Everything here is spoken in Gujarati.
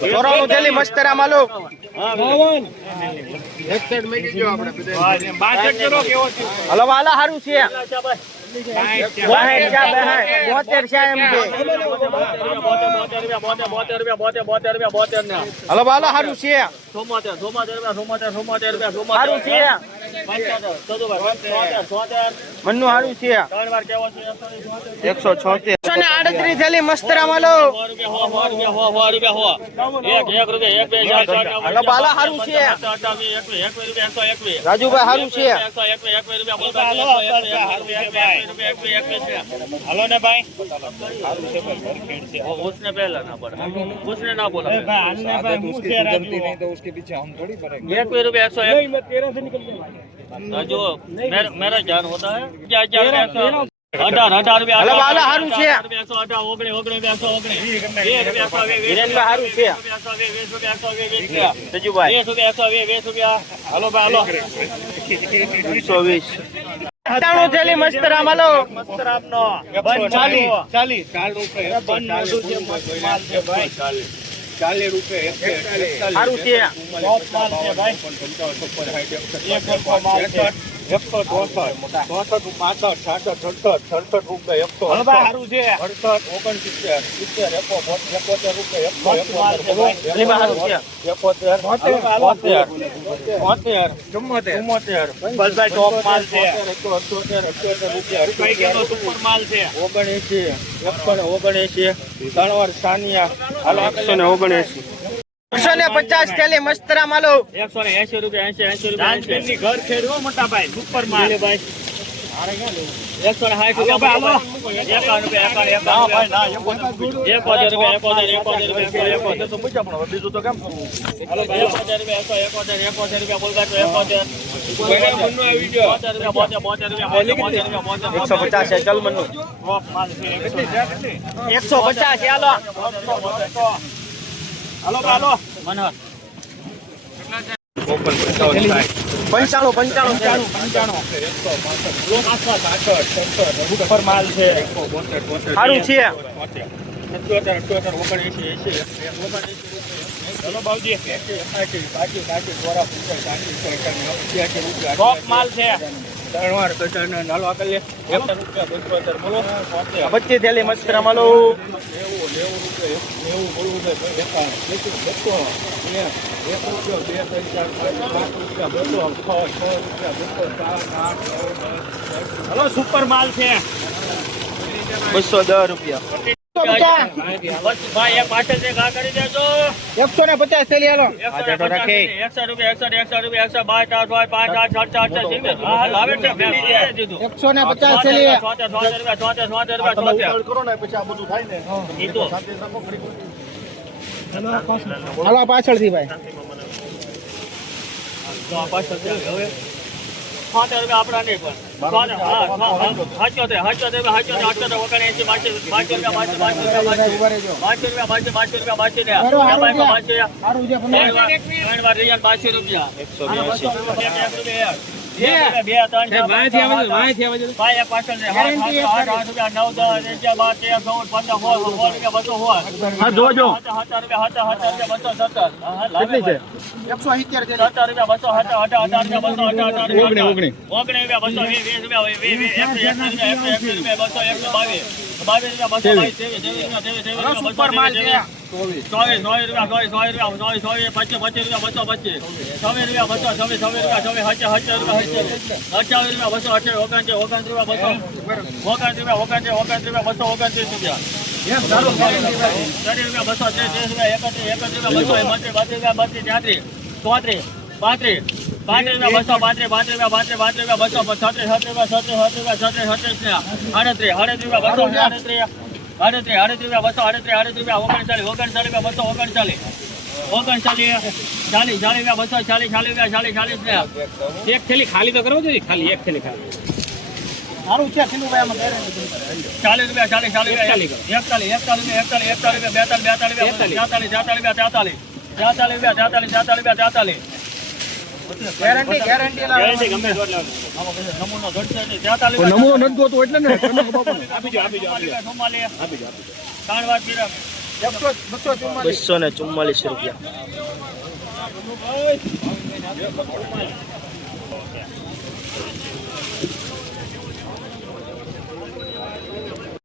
ચોરાણું થેલી મસ્તરા માલો. હલો વાલા હારું છે. 72 છે એમ છે. હલો વાલા હારું છે. હારું છે. મન્નુ હારું છે. 176 138 થેલી મસ્તરા માલો. હલો બાલા હારું છે. રાજુભાઈ હારું છે. हेलो ने भाई उसने पहला ना पड़ा, उसने ना बोला गलती नहीं तो उसके पीछे हम थोड़ी पड़ेंगे। 1 रुपया 101 जो मेरा जान होता है क्या क्या 18 रुपया હલો બાલા હારું છે. 119 હિરેનભાઈ હારું છે. સજુભાઈ 20 रुपया हेलो भाई हेलो 220 98 થેલી મસ્તરા માલો. મસ્તરામનો 40 રૂપિયા બંધ મોઢું છે માલ છે ભાઈ 40 રૂપિયા હારું છે. ટોપ માલ છે ભાઈ 1 માલ છે 164 65 66 67 રૂપિયા 100 હલો ભાઈ હારું છે 68 69 હારું છે 71 બલભાઈ ટોપ માલ છે ભાઈ કેનો રૂપિયા સુપર માલ છે 79 ત્રણ વાર સાનિયા હાલો 179 150 થેલી મસ્તરા માલો. 180 રૂપિયા 80 રૂપિયા ની ઘર ખેડવો મોટા ભાઈ સુપર માલ ભાઈ 160 રૂપિયા હાલો 51 રૂપિયા તો મૂક્યા પણ બીજું તો કેમ હાલો 51 રૂપિયા બોલગા તો 71 આવી ગયો 72 રૂપિયા 150 છે ચલ મન્નુ. ટોપ માલ છે 150 છે હાલો. હાલો હાલો મનોહર 95 સુપર માલ છે હારું છે. 78 ચલો બાવજી ટોપ માલ છે બોલો 25 થેલી મસ્તરા માલો. હલો સુપર માલ છે 210 રૂપિયા. ભાઈ એ પાછળ જે ઘા કરી દેજો 150 થેલી હાલો. 100 રૂપિયા 100 રૂપિયા લાવે છે 150 થેલી. કરો ને પછી આ બધું થાય ને હાલો પાછળથી ભાઈ. આપડા નહીં પણ 1 થેલી ખાલી તો કરવો જોઈએ ખાલી 1 થેલી ખાલી સારું છે કિલો ભાઈ આમાં 40 રૂપિયા 41 ગેરંટી ગમે નમૂનો ઘટશે નમૂનો નથી જોતો એટલે ને આપી જો 3 વાર પીરા 244 રૂપિયા.